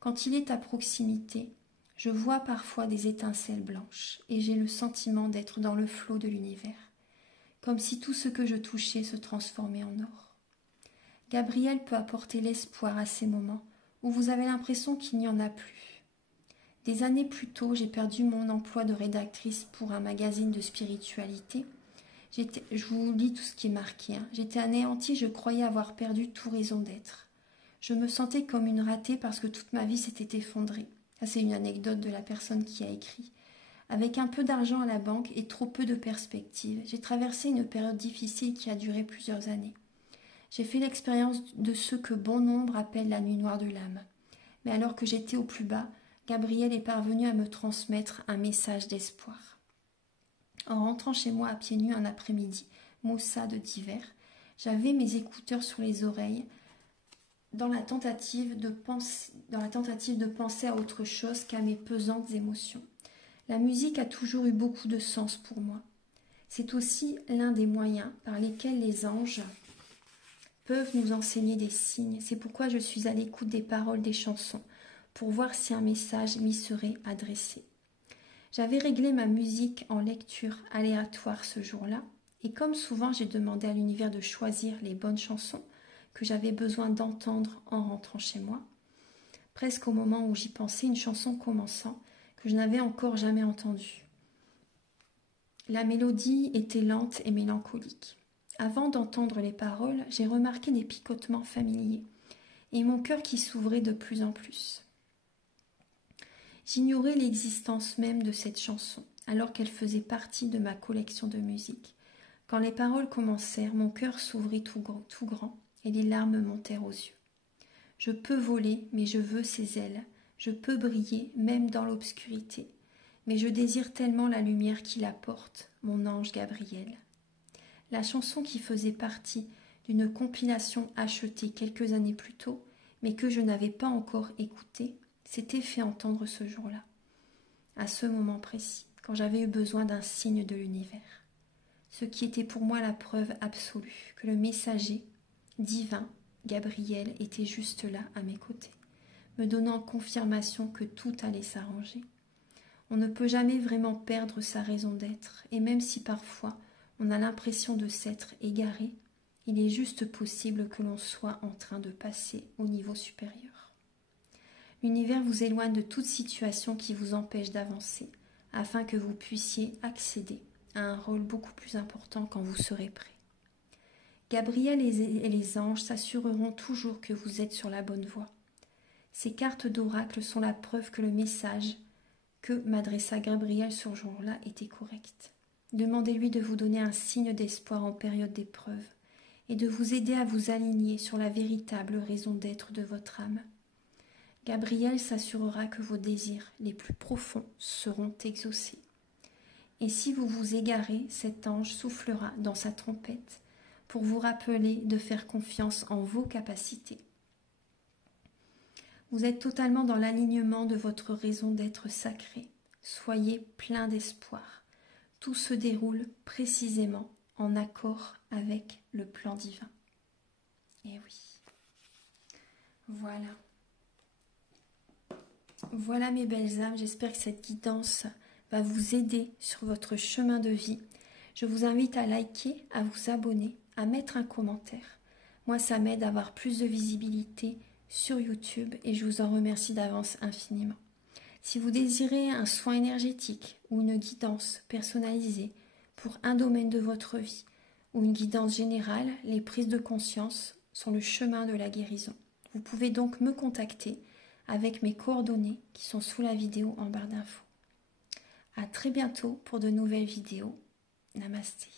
Quand il est à proximité, je vois parfois des étincelles blanches et j'ai le sentiment d'être dans le flot de l'univers, comme si tout ce que je touchais se transformait en or. Gabriel peut apporter l'espoir à ces moments où vous avez l'impression qu'il n'y en a plus. Des années plus tôt, j'ai perdu mon emploi de rédactrice pour un magazine de spiritualité. Je vous lis tout ce qui est marqué. J'étais anéantie, je croyais avoir perdu toute raison d'être. Je me sentais comme une ratée parce que toute ma vie s'était effondrée. Ça, c'est une anecdote de la personne qui a écrit. Avec un peu d'argent à la banque et trop peu de perspectives, j'ai traversé une période difficile qui a duré plusieurs années. J'ai fait l'expérience de ce que bon nombre appellent la nuit noire de l'âme. Mais alors que j'étais au plus bas, Gabriel est parvenu à me transmettre un message d'espoir. En rentrant chez moi à pieds nus un après-midi, maussade d'hiver, j'avais mes écouteurs sur les oreilles dans la tentative de penser à autre chose qu'à mes pesantes émotions. La musique a toujours eu beaucoup de sens pour moi. C'est aussi l'un des moyens par lesquels les anges peuvent nous enseigner des signes. C'est pourquoi je suis à l'écoute des paroles des chansons, pour voir si un message m'y serait adressé. J'avais réglé ma musique en lecture aléatoire ce jour-là, et comme souvent j'ai demandé à l'univers de choisir les bonnes chansons que j'avais besoin d'entendre en rentrant chez moi. Presque au moment où j'y pensais, une chanson commençant que je n'avais encore jamais entendue. La mélodie était lente et mélancolique. Avant d'entendre les paroles, j'ai remarqué des picotements familiers et mon cœur qui s'ouvrait de plus en plus. J'ignorais l'existence même de cette chanson, alors qu'elle faisait partie de ma collection de musique. Quand les paroles commencèrent, mon cœur s'ouvrit tout grand, et les larmes montèrent aux yeux. Je peux voler, mais je veux ses ailes. Je peux briller, même dans l'obscurité. Mais je désire tellement la lumière qu'il apporte, mon ange Gabriel. La chanson qui faisait partie d'une compilation achetée quelques années plus tôt, mais que je n'avais pas encore écoutée, s'était fait entendre ce jour-là, à ce moment précis, quand j'avais eu besoin d'un signe de l'univers. Ce qui était pour moi la preuve absolue que le messager divin, Gabriel, était juste là à mes côtés, me donnant confirmation que tout allait s'arranger. On ne peut jamais vraiment perdre sa raison d'être, et même si parfois on a l'impression de s'être égaré, il est juste possible que l'on soit en train de passer au niveau supérieur. L'univers vous éloigne de toute situation qui vous empêche d'avancer, afin que vous puissiez accéder à un rôle beaucoup plus important quand vous serez prêt. Gabriel et les anges s'assureront toujours que vous êtes sur la bonne voie. Ces cartes d'oracle sont la preuve que le message que m'adressa Gabriel ce jour-là était correct. Demandez-lui de vous donner un signe d'espoir en période d'épreuve et de vous aider à vous aligner sur la véritable raison d'être de votre âme. Gabriel s'assurera que vos désirs les plus profonds seront exaucés. Et si vous vous égarez, cet ange soufflera dans sa trompette pour vous rappeler de faire confiance en vos capacités. Vous êtes totalement dans l'alignement de votre raison d'être sacrée. Soyez plein d'espoir. Tout se déroule précisément en accord avec le plan divin. Et oui. Voilà. Voilà mes belles âmes, j'espère que cette guidance va vous aider sur votre chemin de vie. Je vous invite à liker, à vous abonner, à mettre un commentaire. Moi, ça m'aide à avoir plus de visibilité sur YouTube et je vous en remercie d'avance infiniment. Si vous désirez un soin énergétique ou une guidance personnalisée pour un domaine de votre vie ou une guidance générale, les prises de conscience sont le chemin de la guérison. Vous pouvez donc me contacter avec mes coordonnées qui sont sous la vidéo en barre d'infos. À très bientôt pour de nouvelles vidéos. Namasté.